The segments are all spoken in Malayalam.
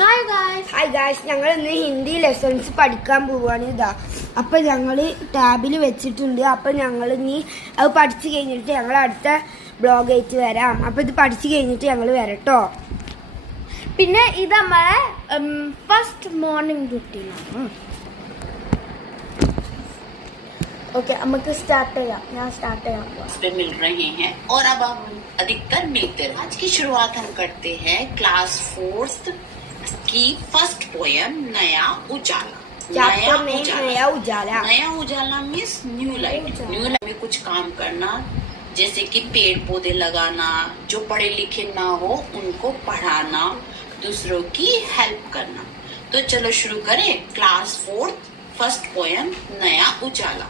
ഹായ് ഗായ്സ്, ഞങ്ങൾ ഇന്ന് ഹിന്ദി ലെസൺസ് പഠിക്കാൻ പോവാണ്. ഇതാ അപ്പൊ ഞങ്ങള് ടാബിൽ വെച്ചിട്ടുണ്ട്. അപ്പൊ ഞങ്ങൾ ഇനി അത് പഠിച്ചു കഴിഞ്ഞിട്ട് ഞങ്ങൾ അടുത്ത ബ്ലോഗ് ആയിട്ട് വരാം. അപ്പൊ ഇത് പഠിച്ചു കഴിഞ്ഞിട്ട് ഞങ്ങൾ വരട്ടോ. പിന്നെ ഇത് നമ്മളെ ഫസ്റ്റ് മോർണിംഗ് റൂട്ടീനാണ്. ओके നമുക്ക് സ്റ്റാർട്ട് ചെയ്യാം. ഞാൻ സ്റ്റാർട്ട് ചെയ്യാം. पे मिल रहे हैं और अब हम अधिकतर मिलते हैं। आज की शुरुआत हम करते हैं क्लास 4th की फर्स्ट पोयम नया उजाला। चैप्टर में नया उजाला। नया उजाला means new light. New light में कुछ काम करना, जैसे कि पेड़ पौधे लगाना, जो पढ़े लिखे ना हो उनको पढ़ाना, दूसरों की हेल्प करना। तो चलो शुरू करें। क्लास 4th फर्स्ट पोयम नया उजाला।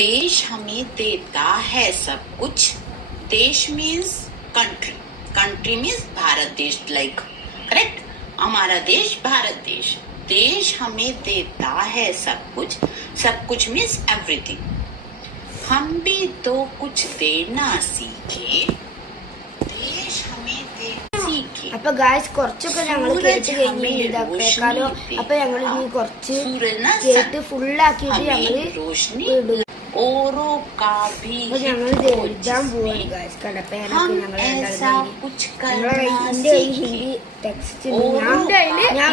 देश हमें देता है सब कुछ। देश means country. Country means Bharat देश, लाइक करेक्ट। हमारा देश भारत देश। देश हमें देता है सब कुछ। सब कुछ मीन्स एवरीथिंग। हम भी तो कुछ देना सीखे। देश हमें दे सीखे। അപ്പൊ ഗായ്സ് കുറച്ചൊക്കെ ഞങ്ങൾ കേട്ട് കഴിഞ്ഞിട്ടുണ്ടാക്കാലോ. അപ്പൊ ഞങ്ങൾ ഇനി കുറച്ച് കേട്ട് ഫുള്ളാക്കിയിട്ട് ഞങ്ങള് വിടും. औरों का भी ഞങ്ങൾ എഴുതാൻ പോവാണ് ഗായ്സ്. കടപ്പേനൊക്കെ ഞങ്ങൾ ഹിന്ദി ടെക്സ്റ്റ്. ഞാൻ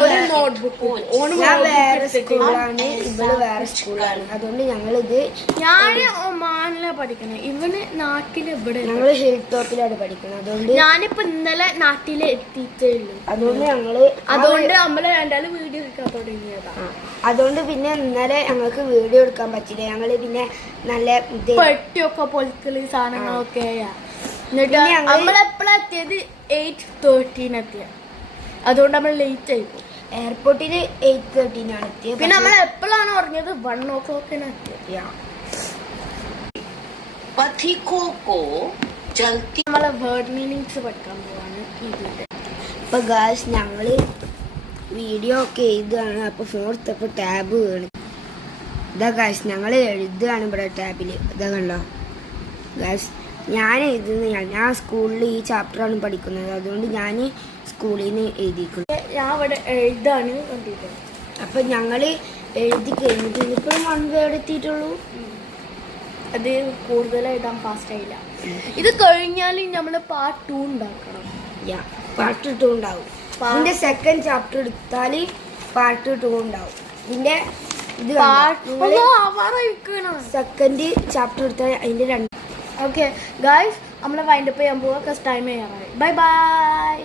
വേറെ സ്കൂളാണ്, ഇവള് വേറെ സ്കൂളാണ്. അതുകൊണ്ട് ഞങ്ങളിത് ഞാന് ഒമാനിലെ പഠിക്കണേ, ഇവന് നാട്ടില് ഇവിടെ. ഞങ്ങള് ഹിൽ ടോപ്പിലാണ് പഠിക്കുന്നത്. അതുകൊണ്ട് ഞാനിപ്പോ ഇന്നലെ നാട്ടില് എത്തിയിട്ടേ ഉള്ളൂ. അതുകൊണ്ട് നമ്മള് രണ്ടാളും വീഡിയോ എടുക്കാൻ തുടങ്ങിയതാ. അതുകൊണ്ട് പിന്നെ ഇന്നലെ ഞങ്ങൾക്ക് വീഡിയോ എടുക്കാൻ പറ്റില്ല. ഞങ്ങള് പിന്നെ നല്ല പെട്ടിയൊക്കെ പൊളിക്കല് സാധനങ്ങളൊക്കെ. എന്നിട്ട് നമ്മളെപ്പോഴെത്തിയത് 8:13 എത്തിയ. അതുകൊണ്ട് നമ്മൾ ലേറ്റ് ആയിപ്പോ. എയർപോർട്ടില് 8:13 എത്തിയത്. പിന്നെ നമ്മൾ എപ്പോഴാണ് പറഞ്ഞത് 1 o'clock എത്തിയത്. നമ്മളെ വേർഡ് മീനിങ്സ് പഠിക്കാൻ പോവാണ് ഇതിന്റെ. അപ്പൊ ഗായ്സ് ഞങ്ങള് വീഡിയോ ഒക്കെ എഴുതുകയാണ്. അപ്പൊ ഫോർത്ത് ടാബ് വീണ്. ഇതാ ഗായ്സ് ഞങ്ങൾ എഴുതുകയാണ് ഇവിടെ ടാബില്. ഇതാ കണ്ടോ ഗായ്സ്, ഞാൻ ഞാൻ സ്കൂളിൽ ഈ ചാപ്റ്ററാണ് പഠിക്കുന്നത്. അതുകൊണ്ട് ഞാൻ സ്കൂളിൽ നിന്ന് എഴുതിക്കുന്നത്. ഞാൻ ഇവിടെ എഴുതാണ് കണ്ടിട്ട്. അപ്പൊ ഞങ്ങള് എഴുതി കഴിഞ്ഞിട്ട് ഇപ്പോഴും 1 വേർഡ് എത്തിയിട്ടുള്ളൂ. അത് കൂടുതൽ എഴുതാൻ ഫാസ്റ്റ് ആയില്ല. ഇത് കഴിഞ്ഞാൽ നമ്മള് പാർട്ട് 2 ഉണ്ടാക്കണം. പാർട്ട് 2 ഉണ്ടാവും. ഇതിന്റെ സെക്കൻഡ് ചാപ്റ്റർ എടുത്താല് പാർട്ട് 2 ഉണ്ടാവും. ഇതിന്റെ ഇത് സെക്കൻഡ് ചാപ്റ്റർ എടുത്താൽ അതിന്റെ 2. ഓക്കെ ഗായ്സ്, നമ്മളെ വൈൻഡപ്പ് ചെയ്യാൻ പോവാ. ടൈം ചെയ്യാറായി. Bye by.